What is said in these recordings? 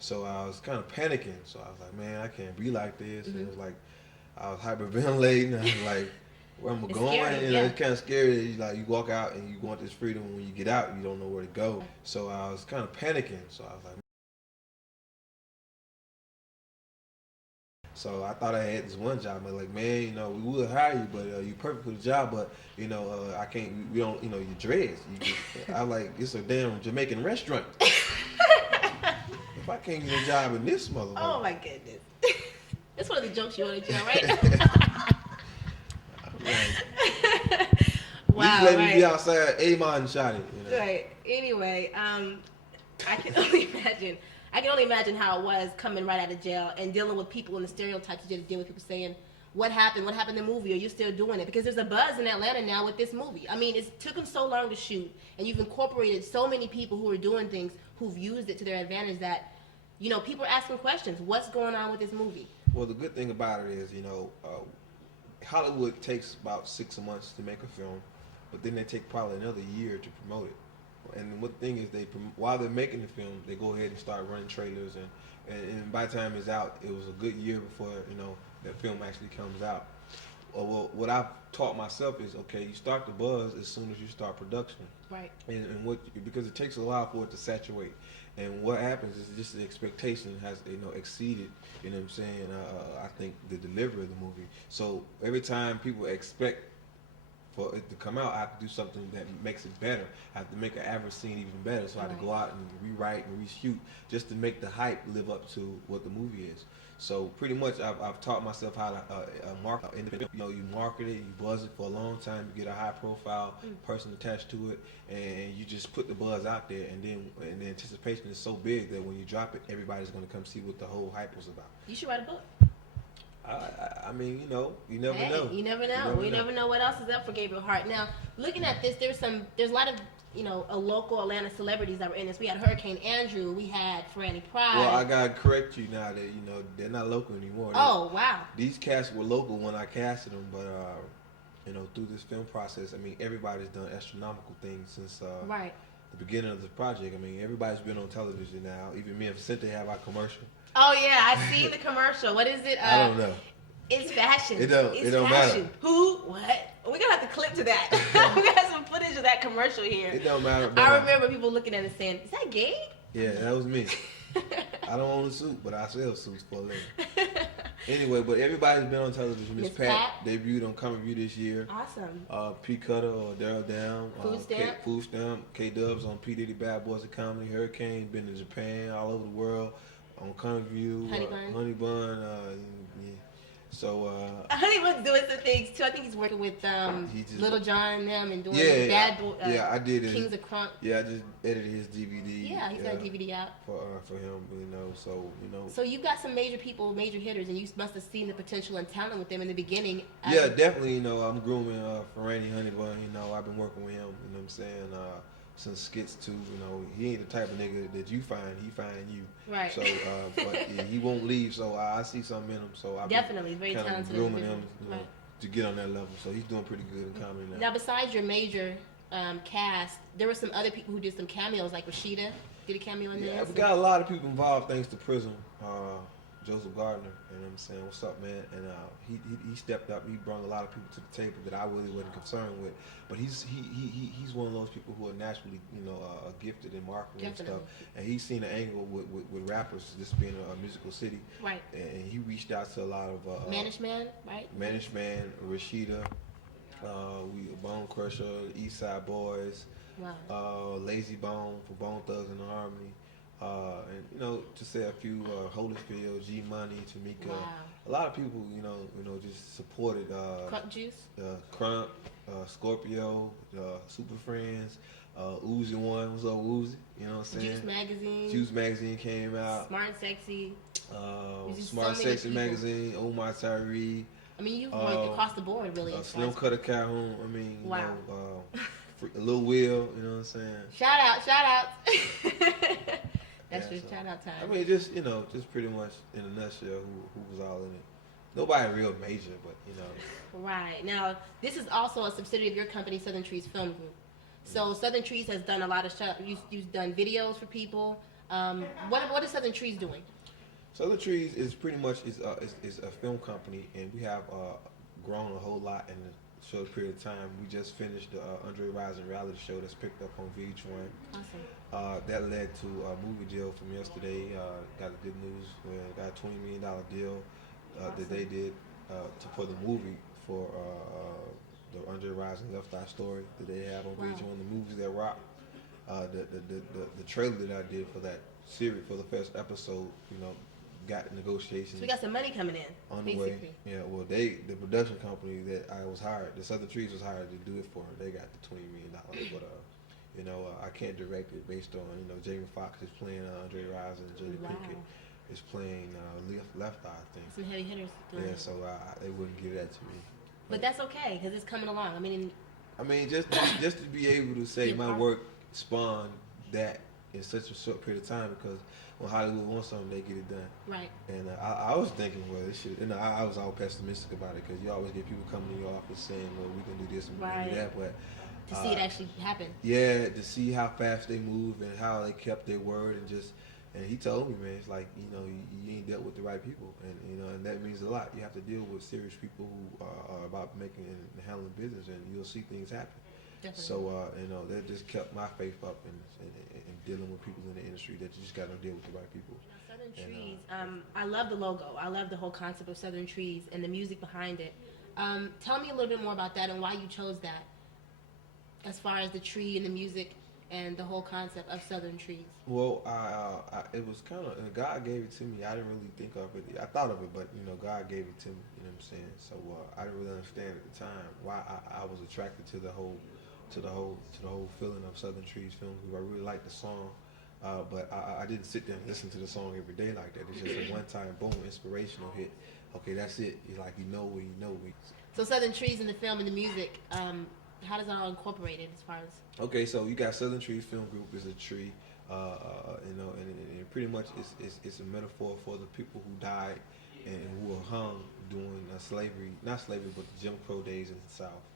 So I was kind of panicking. So I was like, man, I can't be like this. And Mm-hmm. it was like I was hyperventilating. I was like, where am I It's going? scary, You know, yeah. it's kind of scary. You like you walk out and you want this freedom, and when you get out, you don't know where to go. So I was kind of panicking. So I was like. So I thought I had this one job. I'm like, man, you know, we would hire you, but you perfect for the job. But you know, I can't. We don't. You know, your dreads. I like it's a damn Jamaican restaurant. If I can't get a job in this Oh motherfucker, my goodness. That's one of the jokes you want to tell, right? I'm like, at least Wow, let me be right. outside, Amon shot it. You know. Right. Anyway, I can only imagine. I can only imagine how it was coming right out of jail and dealing with people and the stereotypes you just deal with people saying, "What happened? What happened in the movie? Are you still doing it?" Because there's a buzz in Atlanta now with this movie. I mean, it took them so long to shoot, and you've incorporated so many people who are doing things who've used it to their advantage that, people are asking questions. What's going on with this movie? Well, the good thing about it is, you know, Hollywood takes about 6 months to make a film, but then they take probably another year to promote it. And what the thing is, while they're making the film, they go ahead and start running trailers, and by the time it's out, it was a good year before that film actually comes out. Well, what I've taught myself is okay, you start the buzz as soon as you start production, Right. and because it takes a while for it to saturate, and what happens is just the expectation has exceeded. You know what I'm saying? I think the delivery of the movie. So every time people expect for it to come out, I have to do something that makes it better. I have to make an average scene even better. So I have to go out and rewrite and reshoot just to make the hype live up to what the movie is. So pretty much, I've taught myself how to market. You market it, you buzz it for a long time. You get a high profile person attached to it, and you just put the buzz out there. And the anticipation is so big that when you drop it, everybody's going to come see what the whole hype was about. You should write a book. I mean, you never know. You never know. We never know what else is up for Gabriel Hart. Now, looking at this, there's a lot of a local Atlanta celebrities that were in this. We had Hurricane Andrew. We had Franny Pride. Well, I gotta correct you now that they're not local anymore. Oh, wow. These casts were local when I casted them, but through this film process, I mean, everybody's done astronomical things since right. the beginning of the project. I mean, everybody's been on television now. Even me and Vicente have our commercial. Oh yeah, I see the commercial. What is it? I don't know. It's fashion. It don't fashion. matter. Who? What? We're gonna have to clip to that. We got some footage of that commercial here. It don't matter. I remember people looking at it saying, "Is that Gabe?" Yeah, that was me. I don't own a suit, but I sell suits for a living. Anyway, but everybody's been on television. Miss Pat debuted on Comic View this year. Awesome. P. Cutter or Daryl Down. Food Stamp. K Dubs on P. Diddy Bad Boys of Comedy. Hurricane, been to Japan, all over the world. On Comic View. Honey Bun. Yeah. So Honey Bun's doing some things too. I think he's working with Little John and them and doing Bad Boy. Yeah, I did. Kings of Crunk. Yeah, I just edited his DVD. Yeah, he's got a DVD out for him. So you've got some major people, major hitters, and you must have seen the potential and talent with them in the beginning. Yeah, definitely. I'm grooming for Randy Honey Bun. I've been working with him. You know what I'm saying? Since skits too. He ain't the type of nigga that you find. He find you. Right. So, but yeah, he won't leave. So I see something in him. So I definitely very talented. Grooming him, to get on that level. So he's doing pretty good in comedy now. Now, besides your major cast, there were some other people who did some cameos, like Rashida did a cameo in there. Yeah, we got a lot of people involved thanks to Prism. Joseph Gardner, you know what I'm saying? What's up, man? And he stepped up. He brought a lot of people to the table that I really wasn't concerned with. But he's one of those people who are naturally, gifted in marketing and stuff. And he's seen an angle with rappers, this being a musical city. Right. And he reached out to a lot of Management, right? Management, Rashida, Bone Crusher, East Side Boys, wow. Lazy Bone for Bone Thugs and Harmony. And to say a few, Holyfield, G Money, Tamika, wow. a lot of people, just supported. Crunk Juice, Crunk, Scorpio, Super Friends, Uzi One. What's up, Uzi? You know what I'm saying? Juice Magazine. Juice Magazine came out. Smart and Sexy. Smart and Sexy Magazine. Omar Tyree. I mean, you've worked across the board, really. Slim Cutter Calhoun. I mean, wow. Lil Will. You know what I'm saying? Shout out. That's your shout out time. I mean, just pretty much in a nutshell, who was all in it. Nobody real major, but Right. Now, this is also a subsidiary of your company, Southern Trees Film Group. So Southern Trees has done a lot of stuff. You've done videos for people. What is Southern Trees doing? Southern Trees is pretty much is a film company, and we have grown a whole lot in a short period of time. We just finished the Andre Rison reality show that's picked up on VH1. Awesome. That led to a movie deal from yesterday. Got a good news. We got a $20 million deal that they did for the movie for the Andre Rison Left Eye story that they have on VH1. The movies that rock. The trailer that I did for that series for the first episode, got negotiations. So we got some money coming in. On the basically. way. Yeah, well, the production company that I was hired, the Southern Trees was hired to do it for her. They got the $20 million, but I can't direct it based on Jamie Foxx is playing Andre Rison, and Jada Pinkett is playing Left Eye, I think. Some heavy hitters. Yeah, so they wouldn't give that to me. But that's okay because it's coming along. I mean, just to be able to say my work spawned that in such a short period of time, because when Hollywood wants something, they get it done. Right. And I was thinking, well, this shit. I was all pessimistic about it because you always get people coming to your office saying, well, we can do this and we can do that, but to see it actually happen. Yeah, to see how fast they move and how they kept their word and he told me, man, it's like you ain't dealt with the right people, and that means a lot. You have to deal with serious people who are about making and handling business, and you'll see things happen. Definitely. So that just kept my faith up in dealing with people in the industry that you just got to deal with the right people. Southern Trees. I love the logo. I love the whole concept of Southern Trees and the music behind it. Tell me a little bit more about that and why you chose that, as far as the tree and the music and the whole concept of Southern Trees. Well, it was kind of God gave it to me. I didn't really think of it. I thought of it, but God gave it to me. You know what I'm saying? So I didn't really understand at the time why I was attracted to the whole feeling of Southern Trees Film Group. I really liked the song, but I didn't sit there and listen to the song every day like that. It's just a one-time boom, inspirational hit. Okay, that's it. You're like, So Southern Trees in the film and the music, how does that all incorporate it as far as? Okay, so you got Southern Trees Film Group is a tree, and pretty much it's a metaphor for the people who died and who were hung during slavery, not slavery, but the Jim Crow days in the South.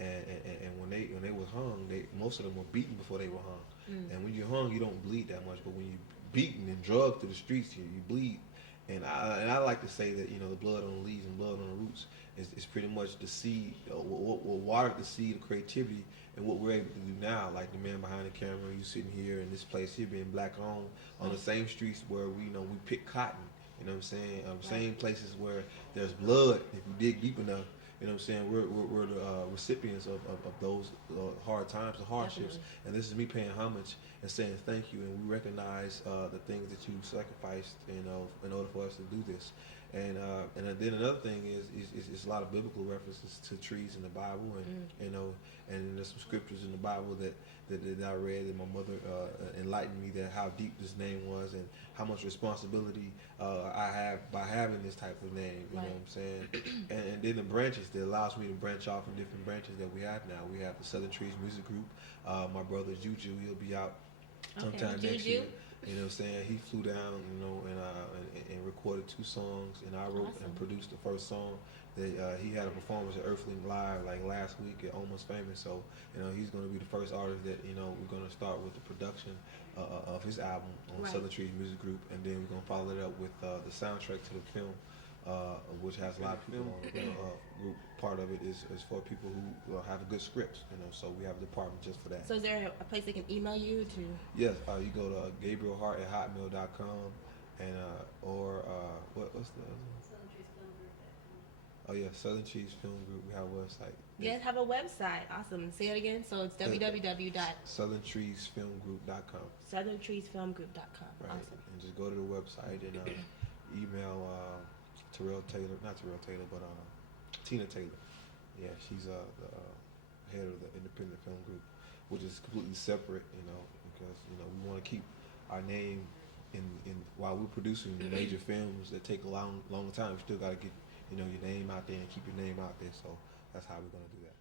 And when they were hung, most of them were beaten before they were hung. And when you're hung, you don't bleed that much, but when you're beaten and drugged through the streets, you bleed. And I like to say that the blood on the leaves and blood on the roots is pretty much the seed, what watered the seed of creativity and what we're able to do now. Like the man behind the camera, you sitting here in this place here being black owned on the same streets where we pick cotton. You know what I'm saying? Same places where there's blood if you dig deep enough. You know what I'm saying? We're the recipients of those hard times and hardships. Definitely. And this is me paying homage and saying thank you. And we recognize the things that you sacrificed, in order for us to do this. And then another thing is a lot of biblical references to trees in the Bible, and there's some scriptures in the Bible that I read, and my mother enlightened me that how deep this name was and how much responsibility I have by having this type of name. You know what I'm saying? And then the branches that allows me to branch off in different branches that we have now. We have the Southern Trees Music Group. My brother Juju, he'll be out sometime next year. You know what I'm saying? He flew down, and recorded 2 songs, and I wrote and produced the first song. That he had a performance at Earthling Live like last week at Almost Famous. So he's going to be the first artist that we're going to start with the production of his album on Southern Trees Music Group, and then we're going to follow it up with the soundtrack to the film, which has a lot of people on the group. Part of it is for people who have a good scripts, so we have a department just for that. So is there a place they can email you to? Yes, you go to GabrielHart@hotmail.com, and what's the other one? Oh yeah, Southern Trees Film Group. We have a website. You guys have a website. Awesome. Say it again. So it's www.southerntreesfilmgroup.com. SouthernTreesFilmGroup.com. Right. Awesome. And just go to the website and email Tina Taylor. Yeah, she's the head of the independent film group, which is completely separate, because we want to keep our name in while we're producing major films that take a long time. We still got to get your name out there and keep your name out there. So that's how we're gonna do that.